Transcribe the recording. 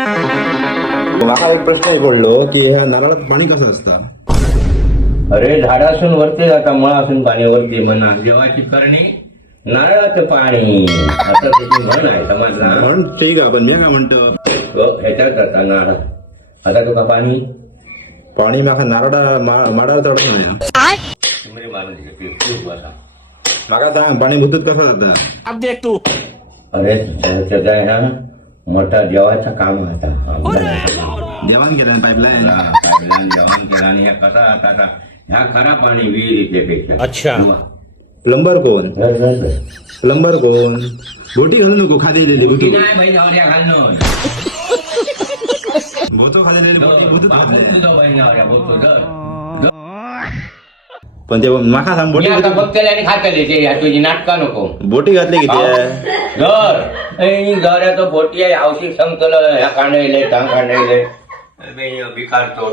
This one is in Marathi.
मला एक प्रश्न पडलो की ह्या नारळात पाणी कसं असतं. अरे झाडासून वरती जाता मुळासून पाणी वरती म्हणा देवाची करणी नारळाचं पाणी असं त्याची म्हण आहे समजला. पण ठीक आहे, पण मी काय म्हणतो ह्याच्यात जाता नारळ आता तुका पाणी पाणी माका माडाला चढत नाही. म्हणजे मारून घे, खूप आता. माका सांग पाणी भुतूत कसं जातं. अरे त्याचा आहे ना मोठा देवाचं काम आहे आता. देवाण केलं पाईपलाईन. पाईपलाईन जेवण केला आणि ह्या कसा आता ह्या खरा पाणी विहिरीच्यापेक्षा. अच्छा प्लंबर कोण. प्लंबर कोण. बोटी घालू नको खालेली बोटी नाही बाई नवऱ्या घालणं बोतो खालेली बोटी भुतूत बापूच घातले. तुझं बाई नवऱ्या बोलतो पण ते माका सांग बोटी आता बघतले आणि खातले ते ह्या तुझी नाटका नको बोटी घातली किती. घराचं बोटी आहे औषध सांगतलं ह्या कांडायले त्या कांडायले बिकारतो